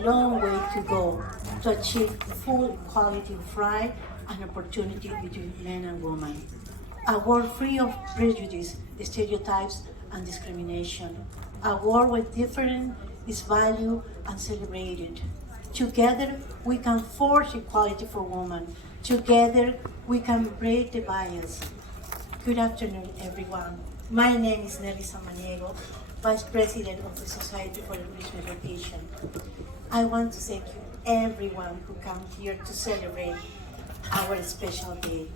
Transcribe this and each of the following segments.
long way to go to achieve full equality of right and opportunity between men and women. A world free of prejudice, stereotypes, and discrimination. A world where difference is valued and celebrated. Together, we can forge equality for women. Together, we can break the bias. Good afternoon, everyone. My name is Nelly Samaniego, Vice President of the Society for Enrichment Education. I want to thank you, everyone who come here to celebrate our special day.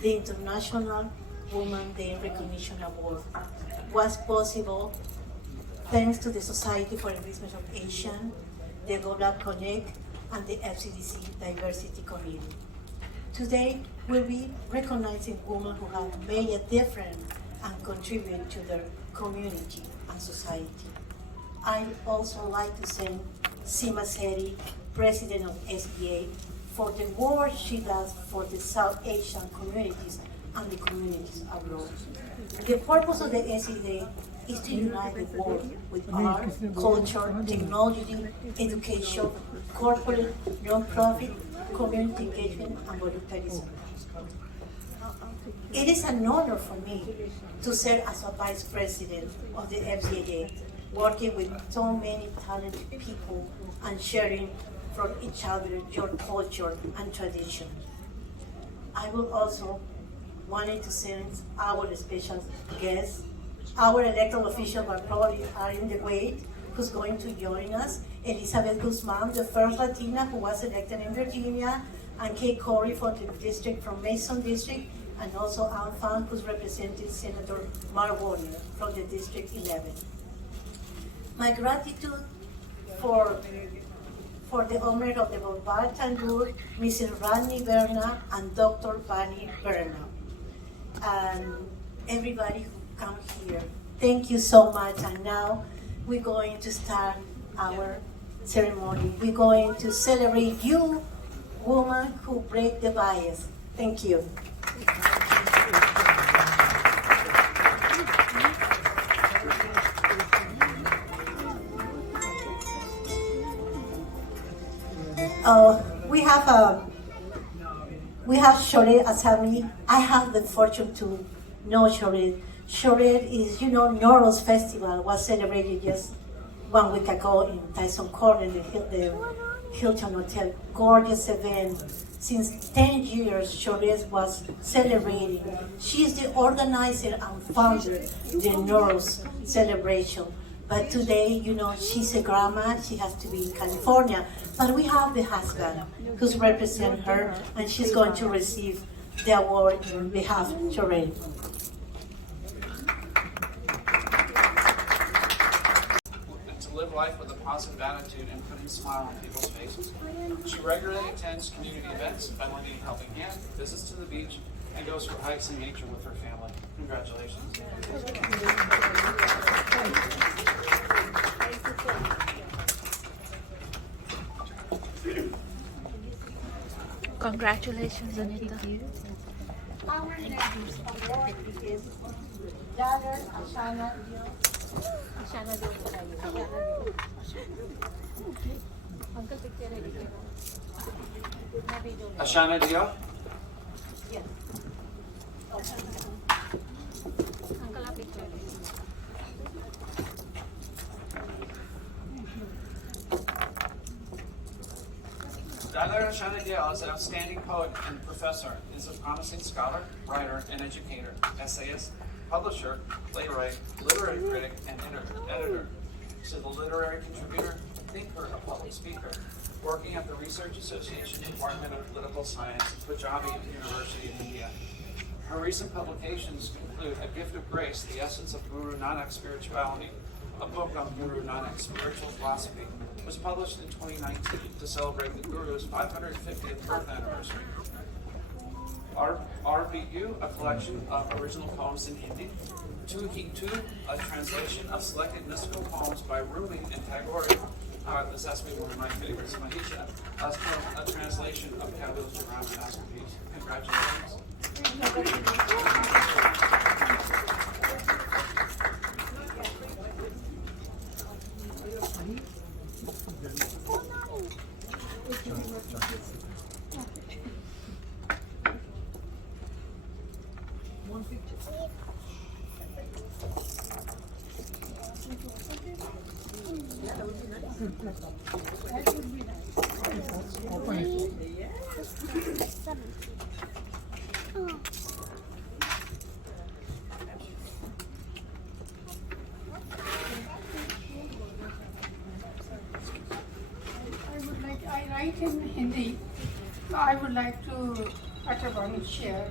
The International Women's Day Recognition Award was possible thanks to the Society for Enrichment of Asian, the Global Connect, and the FCDC Diversity Committee. Today, we'll be recognizing women who have made a difference and contribute to their community and society. I'd also like to thank Sima Seri, President of SBA, for the work she does for the South Asian communities and the communities abroad. The purpose of the SBA is to unite the world with art, culture, technology, education, corporate, non-profit, community engagement, and volunteerism. It is an honor for me to serve as a Vice President of the FCA, working with so many talented people and sharing from each other your culture and tradition. I will also wanted to thank our special guests, our elected officials who probably are in the way, who's going to join us, Elizabeth Guzman, the first Latina who was elected in Virginia, and Kay Corey from the district, from Mason District, and also Ann Fan, who's representing Senator Mark Warner from the District 11. My gratitude for the honor of the Bombard Tandoor, Mrs. Rani Berna and Dr. Bani Berna, and everybody who come here. Thank you so much, and now we're going to start our ceremony. We're going to celebrate you, women who break the bias. Thank you. We have Shored Asami. I have the fortune to know Shored. Shored is, Noros Festival was celebrated just 1 week ago in Tyson Corner, the Hilton Hotel. Gorgeous event. Since 10 years, Shored was celebrating. She is the organizer and founder of the Noros celebration. But today, she's a grandma, she has to be in California. But we have the husband who's represent her, and she's going to receive the award on behalf of Shored. To live life with a positive attitude and putting a smile on people's faces. She regularly attends community events by lending a helping hand, visits to the beach, and goes for hikes in nature with her family. Congratulations. Congratulations, Anita. Our next award is Dr.Afshan Ashana Dio. Yes. Dr. Ashana Dio is an outstanding poet and professor, is a promising scholar, writer, and educator, essayist, publisher, playwright, literary critic, and editor. She's a literary contributor, thinker, a public speaker, working at the Research Association Department of Political Science, Punjabi University in India. Her recent publications include A Gift of Grace, The Essence of Guru Nanak's Spirituality, a book on Guru Nanak's spiritual philosophy, was published in 2019 to celebrate the Guru's 550th birth anniversary. RBU, a collection of original poems in Hindi. Tu Hi Tu, a translation of selected mystical poems by Rumi and Tagore. This has to be one of my favorites. Mahisha, a translation of Kabil's Quran masterpiece. Congratulations. I write in Hindi. I would like to utter one share,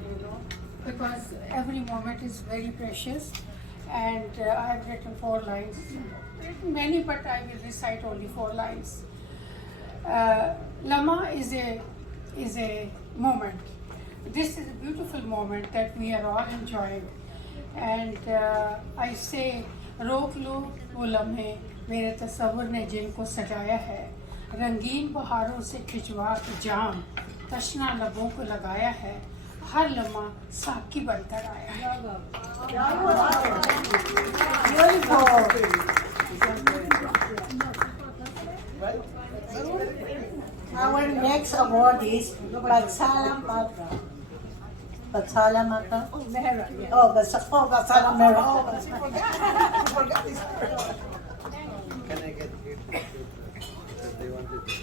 because every moment is very precious, and I have written 4 lines. Written many, but I will recite only 4 lines. Lama is a moment. This is a beautiful moment that we are all enjoying, and I say, रोक लो वो लम्हे मेरे तसव्वुर ने जिनको सजाया है, रंगीन बहारों से खिंचवा के जाम तशना लबों को लगाया है, हर लम्हा साकी बनकर आया है. Our next award is Batsala Mata. Oh, Mehra. Yeah. Batsala Mehra. I forgot this. Can I get it? Because they wanted to.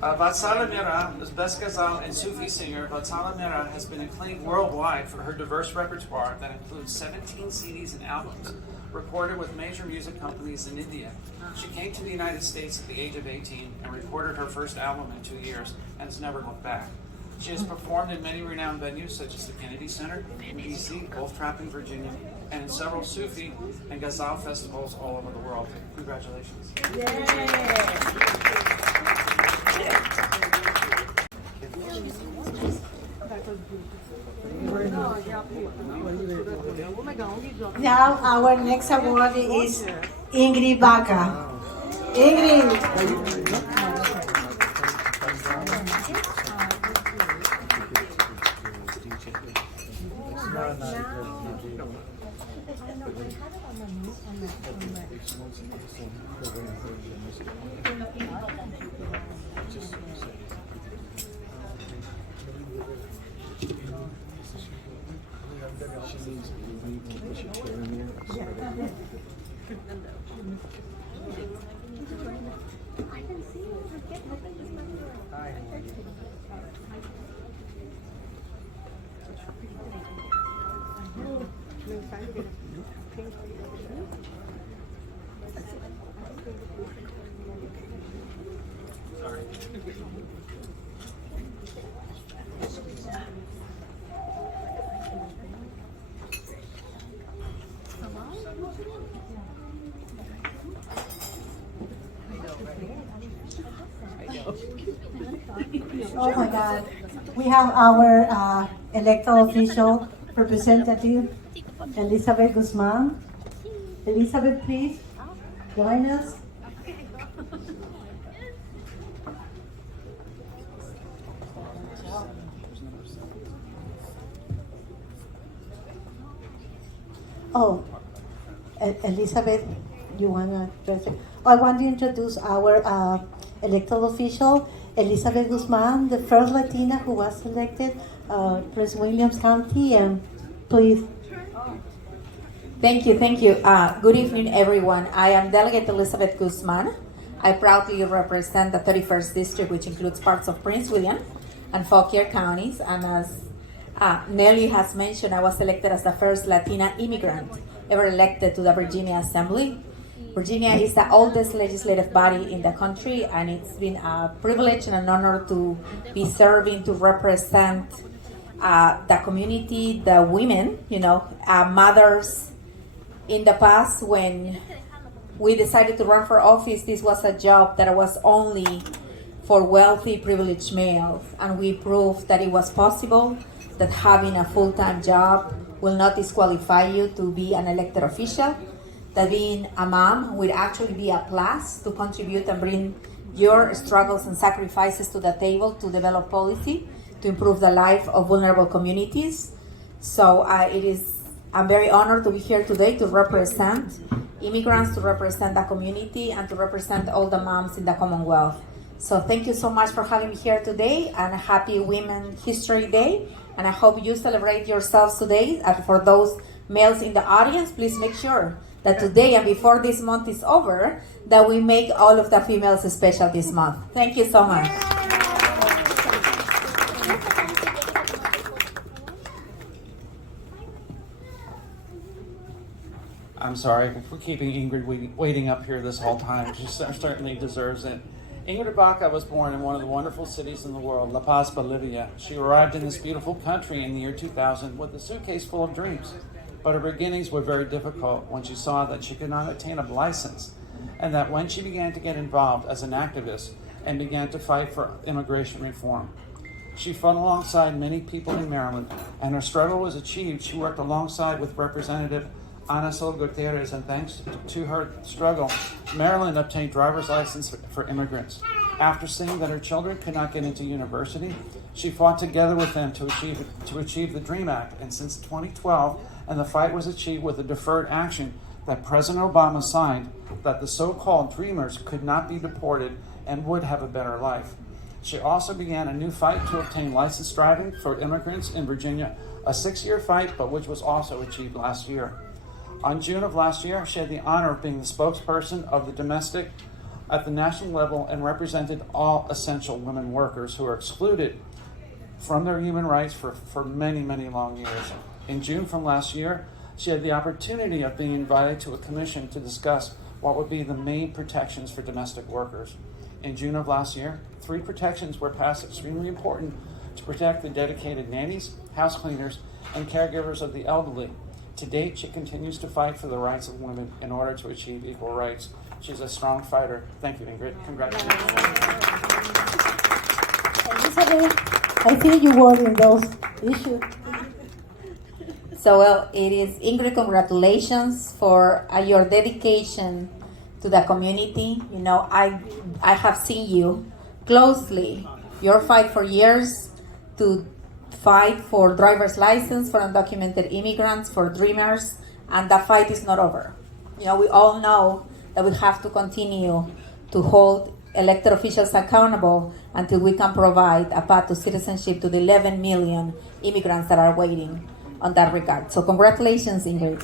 Vatsala Mira, the best ghazal and Sufi singer, Vatsala Mira has been acclaimed worldwide for her diverse repertoire that includes 17 CDs and albums, recorded with major music companies in India. She came to the United States at the age of 18 and recorded her first album in 2 years and has never looked back. She has performed in many renowned venues such as the Kennedy Center in D.C., Gulf Trapping, Virginia, and in several Sufi and ghazal festivals all over the world. Congratulations. Now our next award is Ingrid Baca. Ingrid. Oh my God. We have our elected official representative, Elizabeth Guzman. Elizabeth, please join us. Oh, Elizabeth, you want to address it? I want to introduce our elected official, Elizabeth Guzman, the first Latina who was elected, Prince Williams County, and please. Thank you. Good evening, everyone. I am Delegate Elizabeth Guzman. I proudly represent the 31st District, which includes parts of Prince William and Fauquier counties. And as Nelly has mentioned, I was elected as the first Latina immigrant ever elected to the Virginia Assembly. Virginia is the oldest legislative body in the country, and it's been a privilege and an honor to be serving to represent the community, the women, mothers. In the past, when we decided to run for office, this was a job that was only for wealthy, privileged males, and we proved that it was possible, that having a full-time job will not disqualify you to be an elected official, that being a mom would actually be a plus to contribute and bring your struggles and sacrifices to the table to develop policy to improve the life of vulnerable communities. So I'm very honored to be here today to represent immigrants, to represent the community, and to represent all the moms in the Commonwealth. So thank you so much for having me here today, and a happy Women's History Day. And I hope you celebrate yourselves today. And for those males in the audience, please make sure that today and before this month is over, that we make all of the females special this month. Thank you so much. I'm sorry for keeping Ingrid waiting up here this whole time. She certainly deserves it. Ingrid Baca was born in one of the wonderful cities in the world, La Paz, Bolivia. She arrived in this beautiful country in the year 2000 with a suitcase full of dreams. But her beginnings were very difficult when she saw that she could not obtain a license, and that when she began to get involved as an activist and began to fight for immigration reform. She fought alongside many people in Maryland, and her struggle was achieved. She worked alongside with Representative Ana Sol Gutierrez, and thanks to her struggle, Maryland obtained driver's license for immigrants. After seeing that her children could not get into university, she fought together with them to achieve the DREAM Act. And since 2012, and the fight was achieved with a deferred action that President Obama signed, that the so-called dreamers could not be deported and would have a better life. She also began a new fight to obtain licensed driving for immigrants in Virginia, a 6-year fight, but which was also achieved last year. On June of last year, she had the honor of being the spokesperson of the domestic at the national level and represented all essential women workers who are excluded from their human rights for many, many long years. In June from last year, she had the opportunity of being invited to a commission to discuss what would be the main protections for domestic workers. In June of last year, 3 protections were passed extremely important to protect the dedicated nannies, house cleaners, and caregivers of the elderly. To date, she continues to fight for the rights of women in order to achieve equal rights. She's a strong fighter. Thank you, Ingrid. Congratulations. Elizabeth, I think you were in those issues. So, well, it is Ingrid, congratulations for your dedication to the community. You know, I have seen you closely. Your fight for years to fight for driver's license for undocumented immigrants, for dreamers, and the fight is not over. You know, we all know that we have to continue to hold elected officials accountable until we can provide a path to citizenship to the 11 million immigrants that are waiting on that regard. So congratulations, Ingrid.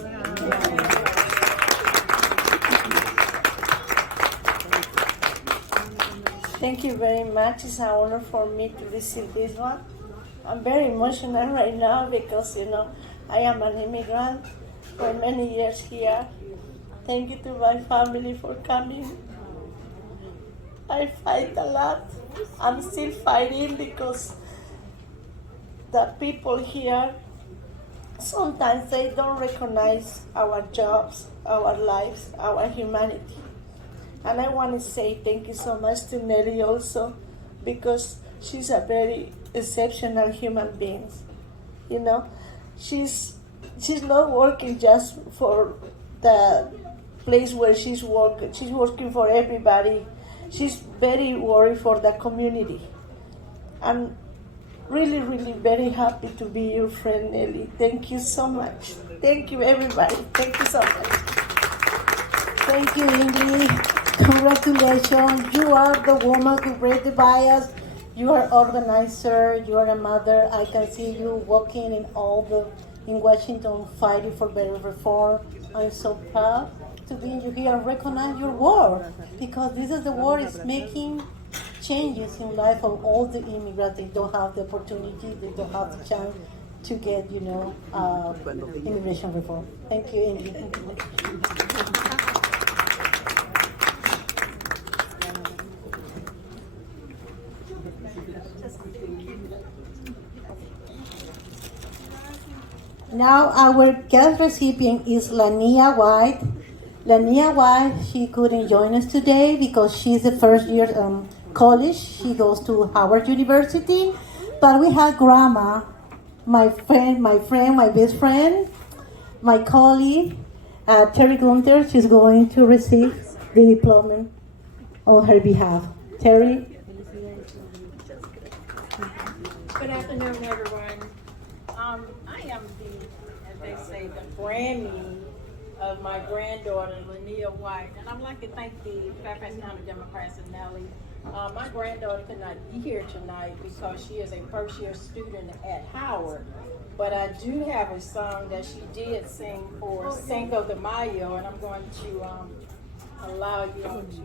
Thank you very much. It's an honor for me to receive this one. I'm very emotional right now because, I am an immigrant for many years here. Thank you to my family for coming. I fight a lot. I'm still fighting because the people here, sometimes they don't recognize our jobs, our lives, our humanity. And I want to say thank you so much to Nelly also, because she's a very exceptional human being. She's not working just for the place where she's working. She's working for everybody. She's very worried for the community. I'm really, really very happy to be your friend, Nelly. Thank you so much. Thank you, everybody. Thank you so much. Thank you, Ingrid. Congratulations. You are the woman who breaks the bias. You are organizer. You are a mother. I can see you walking in Washington fighting for better reform. I'm so proud to be here and recognize your work, because this is the work is making changes in life of all the immigrants. They don't have the opportunity. They don't have the chance to get, immigration reform. Thank you, Ingrid. Now our guest recipient is Lania White. Lania White, she couldn't join us today because she's the first year college. She goes to Howard University. But we have Grandma, my best friend, my colleague, Terry Gunther. She's going to receive the diploma on her behalf. Terry. Good afternoon, everyone. I am as they say, the Grammy of my granddaughter, Lania White. And I'd like to thank the Fairfax County Democrats and Nellie My granddaughter could not be here tonight because she is a first-year student at Howard. But I do have a song that she did sing for Cinco de Mayo, and I'm going to allow you all to.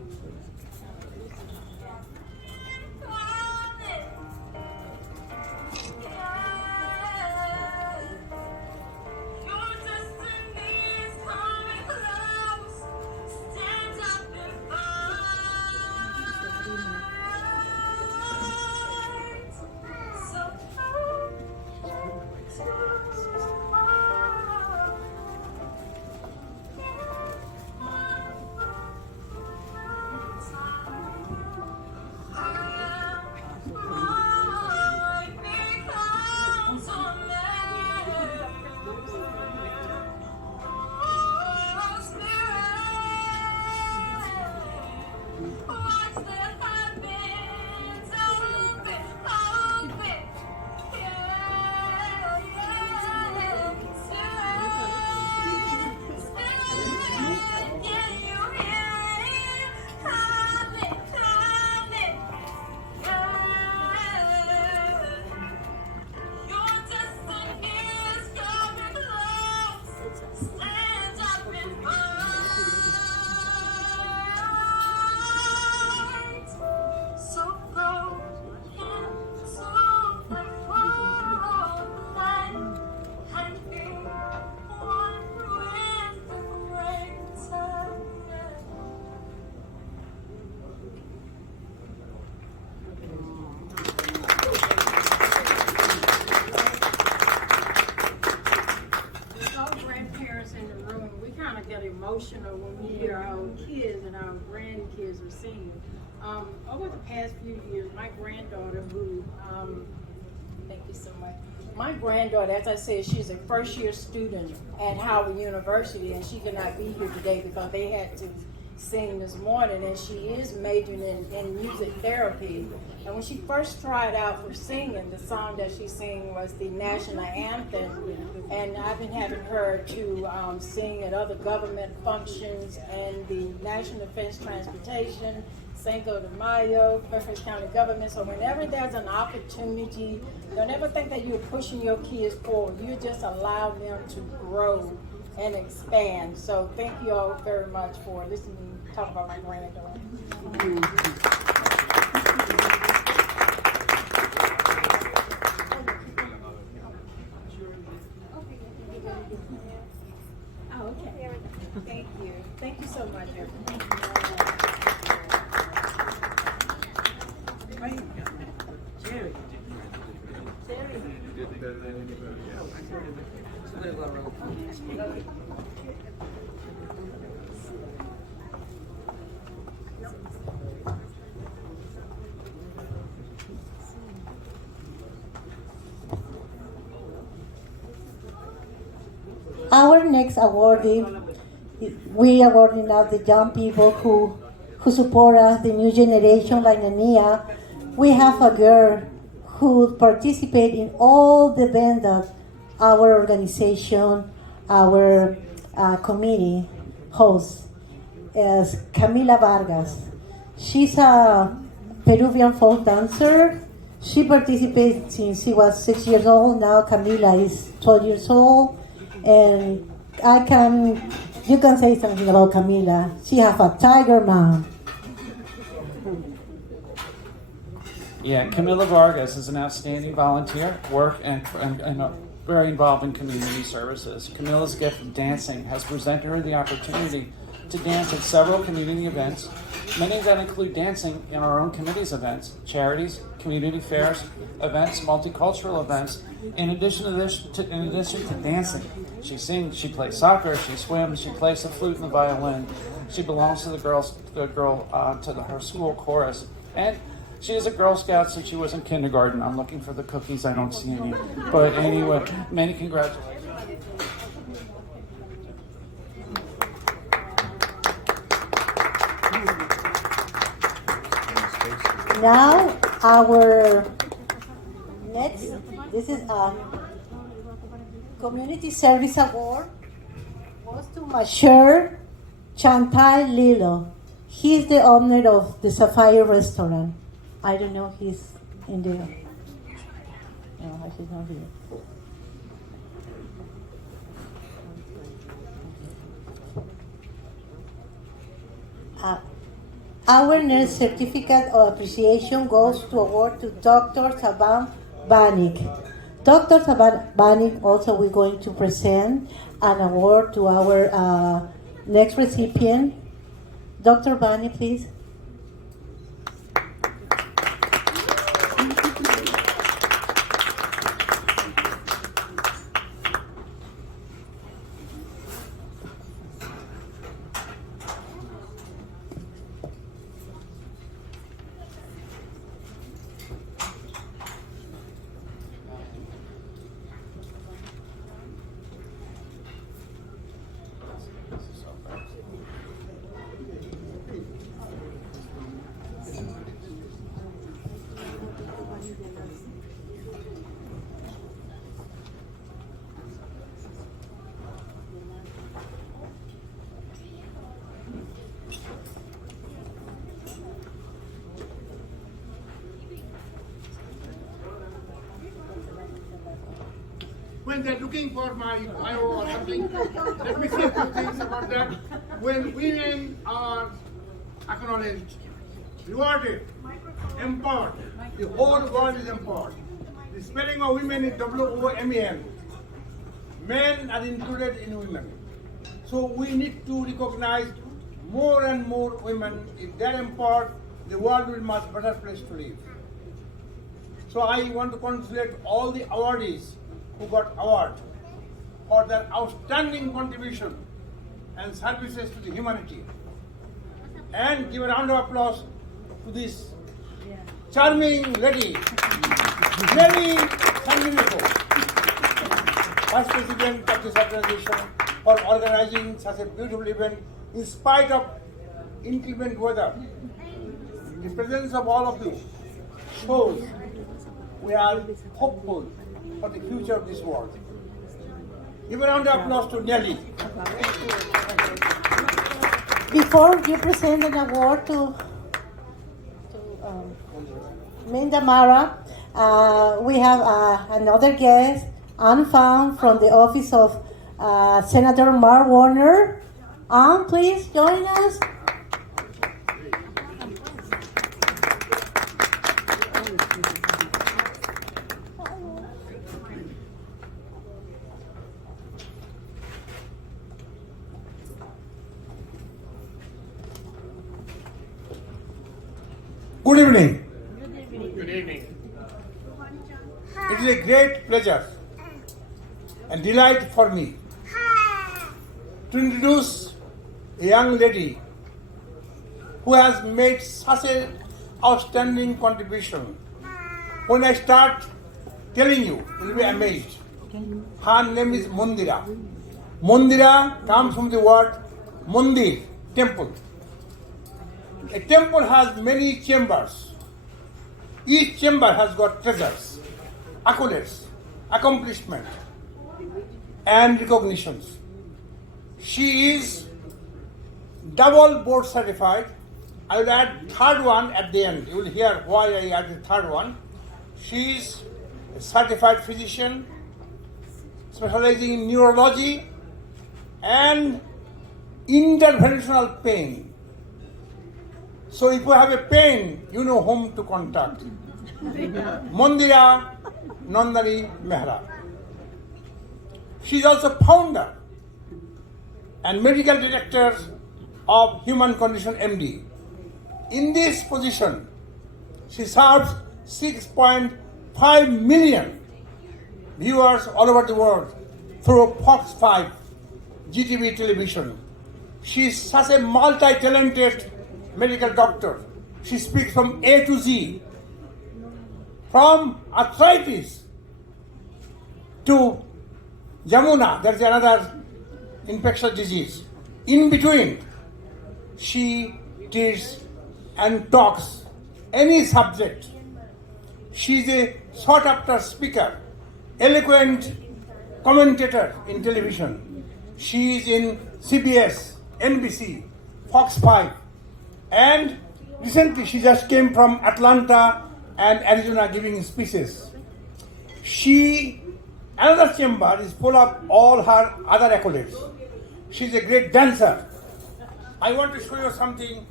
Emotional when we hear our kids and our grandkids are singing. Over the past few years, my granddaughter, who, thank you so much. My granddaughter, as I said, she's a first-year student at Howard University, and she could not be here today because they had to sing this morning, and she is majoring in music therapy. And when she first tried out for singing, the song that she sang was the national anthem, and I've been having her to sing at other government functions and the National Defense Transportation, Cinco de Mayo, Fairfax County government. So whenever there's an opportunity, don't ever think that you're pushing your kids forward. You just allow them to grow and expand. So thank you all very much for listening to me talk about my granddaughter. Oh, okay. Thank you. Thank you so much, everyone. Jerry. Our next awardee, we awarding now the young people who support us, the new generation like Nania. We have a girl who participates in all the events that our organization, our committee hosts, is Camila Vargas. She's a Peruvian folk dancer. She participates since she was 6 years old. Now Camila is 12 years old. And you can say something about Camila. She has a tiger mom. Yeah, Camila Vargas is an outstanding volunteer, and very involved in community services. Camila's gift of dancing has presented her the opportunity to dance at several community events, many that include dancing in our own committee's events, charities, community fairs, events, multicultural events. In addition to dancing, she sings, she plays soccer, she swims, she plays the flute and the violin. She belongs to her school chorus, and she is a Girl Scout since she was in kindergarten. I'm looking for the cookies. I don't see any. But anyway, many congratulations. Now, our next, this is a Community Service Award, goes to Mature Chantal Lilo. He's the owner of the Sapphire Restaurant. I don't know, he's in the... No, he's not here. Our next certificate of appreciation goes to award to Dr. Saban Banik. Dr. Saban Banik also we're going to present an award to our next recipient. Dr. Banik, please. When they're looking for my bio or something, let me say a few things about that. When women are acknowledged, rewarded, empowered, the whole world is empowered. The spelling of women is W-O-M-E-N. Men are included in women. So we need to recognize more and more women. If they're empowered, the world will be a much better place to live. So I want to congratulate all the awardees who got award for their outstanding contribution and services to the humanity. And give a round of applause to this charming lady, Nelly Sanginiko, Vice President of this organization, for organizing such a beautiful event in spite of inclement weather. The presence of all of you shows we are hopeful for the future of this world. Give a round of applause to Nelly. Before you present an award to Minda Mara, we have another guest, Ann Pham, from the office of Senator Mark Warner. Ann, please join us. Good evening. Good evening. It is a great pleasure and delight for me to introduce a young lady who has made such an outstanding contribution. When I start telling you, you will be amazed. Her name is Mondira. Mondira comes from the word Mandir, temple. A temple has many chambers. Each chamber has got treasures, accolades, accomplishments, and recognitions. She is double board certified. I will add third one at the end. You will hear why I added third one. She is a certified physician specializing in neurology and interventional pain. So if you have a pain, you know whom to contact. Mondira Nandani Mehra. She is also founder and medical director of Human Condition MD. In this position, she serves 6.5 million viewers all over the world through Fox 5 GTV television. She is such a multi-talented medical doctor. She speaks from A to Z, from arthritis to Jamuna, that's another infectious disease. In between, she treats and talks any subject. She is a sought after speaker, eloquent commentator in television. She is in CBS, NBC, Fox 5, And recently she just came from Atlanta and Arizona giving speeches. Another chamber is full of all her other accolades. She's a great dancer. I want to show you something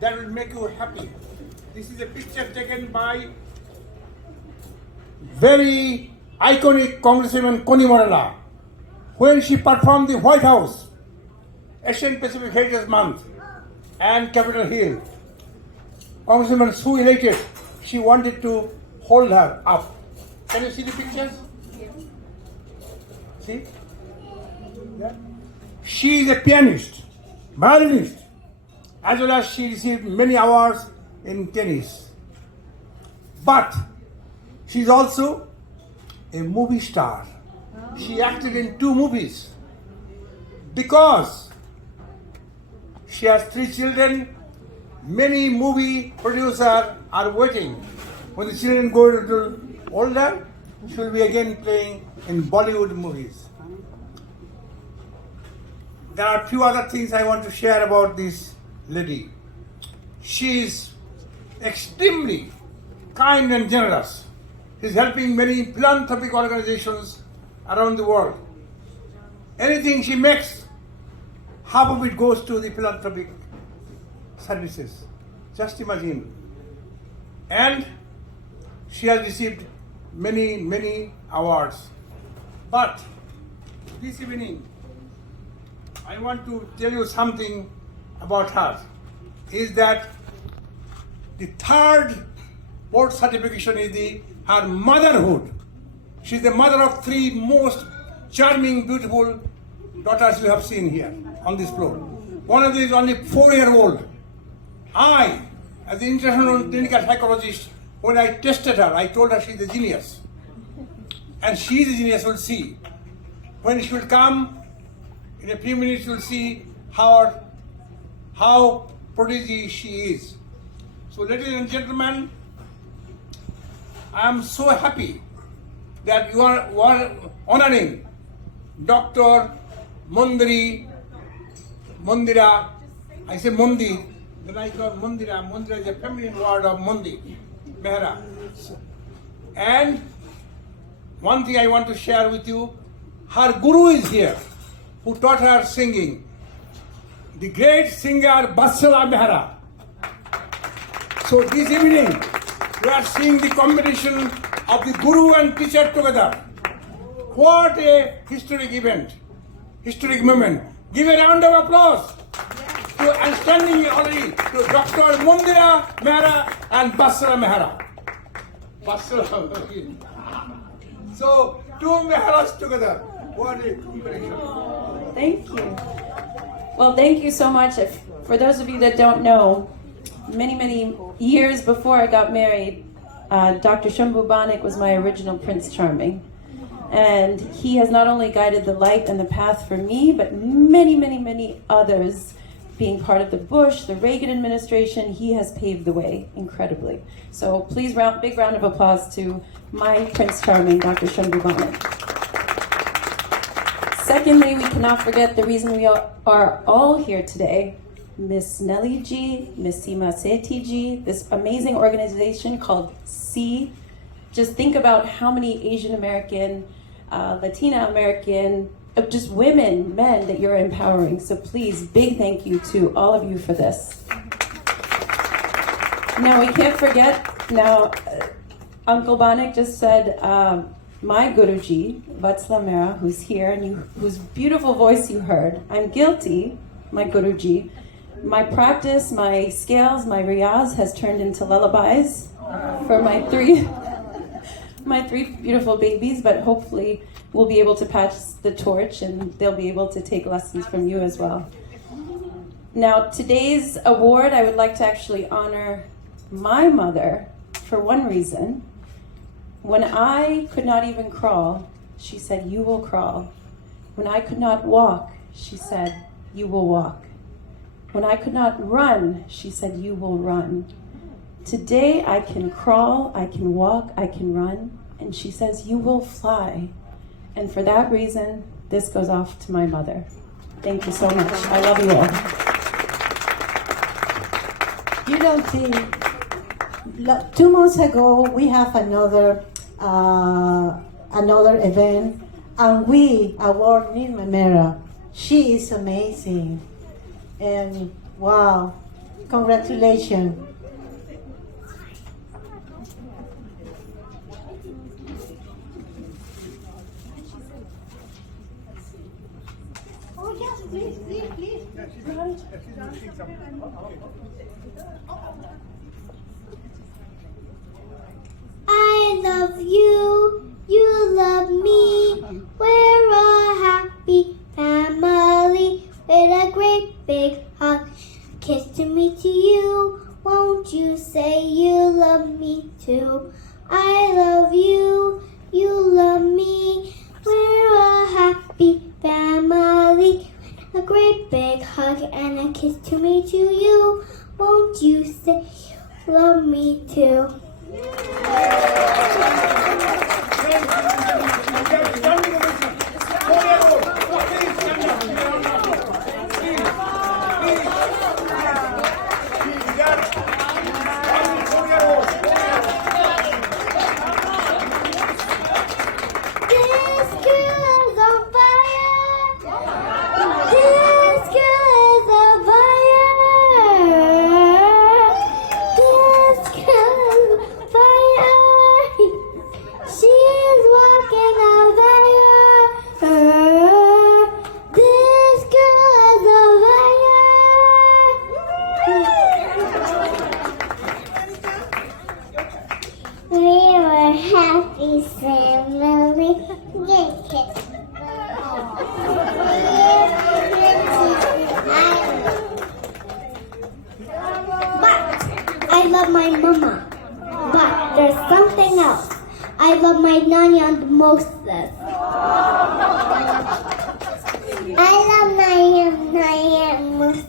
that will make you happy. This is a picture taken by very iconic Congresswoman Connie Morella when she performed the White House, Asian Pacific Heritage Month, and Capitol Hill. Congresswoman so elated, she wanted to hold her up. Can you see the pictures? See? Yeah. She is a pianist, violinist, as well as she received many awards in tennis. But she is also a movie star. She acted in 2 movies. Because she has 3 children, many movie producers are waiting. When the children go a little older, she will be again playing in Bollywood movies. There are a few other things I want to share about this lady. She is extremely kind and generous. She is helping many philanthropic organizations around the world. Anything she makes, half of it goes to the philanthropic services. Just imagine. And she has received many, many awards. But this evening, I want to tell you something about her. Is that the 3rd board certification is her motherhood. She's the mother of 3 most charming, beautiful daughters you have seen here on this floor. One of them is only 4-year-old. I, as an international clinical psychologist, when I tested her, I told her she's a genius. And she is a genius, you'll see. When she will come, in a few minutes you'll see how prodigy she is. So ladies and gentlemen, I am so happy that you are honoring Dr. Mondira. I say Mondi, then I call Mondira. Mondira is a feminine word of Mondi, Mehra. And one thing I want to share with you, her guru is here, who taught her singing. The great singer Basala Mehra. So this evening, we are seeing the combination of the guru and teacher together. What a historic event, historic moment. Give a round of applause. And standing already to Dr. Mondira Mehra and Basala Mehra. So 2 Mehras together. What a combination. Thank you. Well, thank you so much. For those of you that don't know, many years before I got married, Dr. Shambhu Banik was my original Prince Charming. And he has not only guided the light and the path for me, but many others. Being part of the Bush, the Reagan administration, he has paved the way incredibly. So please, big round of applause to my Prince Charming, Dr. Shambhu Banik. Secondly, we cannot forget the reason we are all here today. Miss Nelly Ji, Miss Seema Sethi Ji, this amazing organization called C. Just think about how many Asian American, Latina American, just women, men that you're empowering. So please, big thank you to all of you for this. Now we can't forget, Uncle Banik just said, my Guruji, Vatsala Mehra, who's here and whose beautiful voice you heard. I'm guilty, my Guruji. My practice, my scales, my riyaz has turned into lullabies for my three beautiful babies, but hopefully we'll be able to pass the torch and they'll be able to take lessons from you as well. Now, today's award, I would like to actually honor my mother for one reason. When I could not even crawl, she said, "You will crawl." When I could not walk, she said, "You will walk." When I could not run, she said, "You will run." Today I can crawl, I can walk, I can run, and she says, "You will fly." And for that reason, this goes off to my mother. Thank you so much. I love you all. You don't see. 2 months ago, we have another event, and we award Nirma Mera. She is amazing, and wow, congratulations. Oh yes, please, please, please. I love you, you love me. We're a happy family with a great big hug. Kiss to me to you. Won't you say you love me too? I love you, you love me. We're a happy family. A great big hug and a kiss to me to you. Won't you say you love me too? This girl is on fire. This girl is on fire. This girl is on fire. She's walking on fire. This girl is on fire. We were happy family. Get it. But I love my mama. But there's something else. I love my nanya the most. I love my nanya most.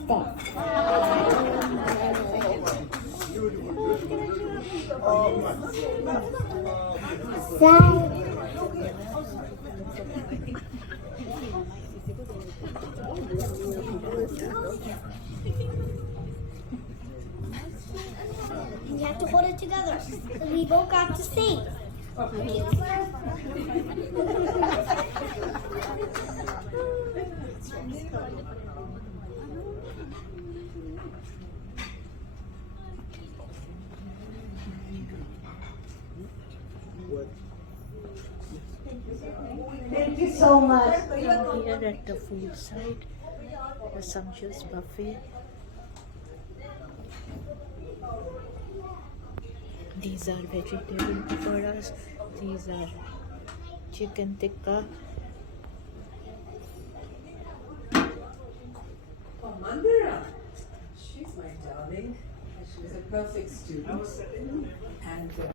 You have to hold it together. And we both got to sing. Thank you so much. Here at the food side, the sumptuous buffet. These are vegetable pakoras. These are chicken tikka. Oh, Mandira. She's my darling. She was a perfect student. And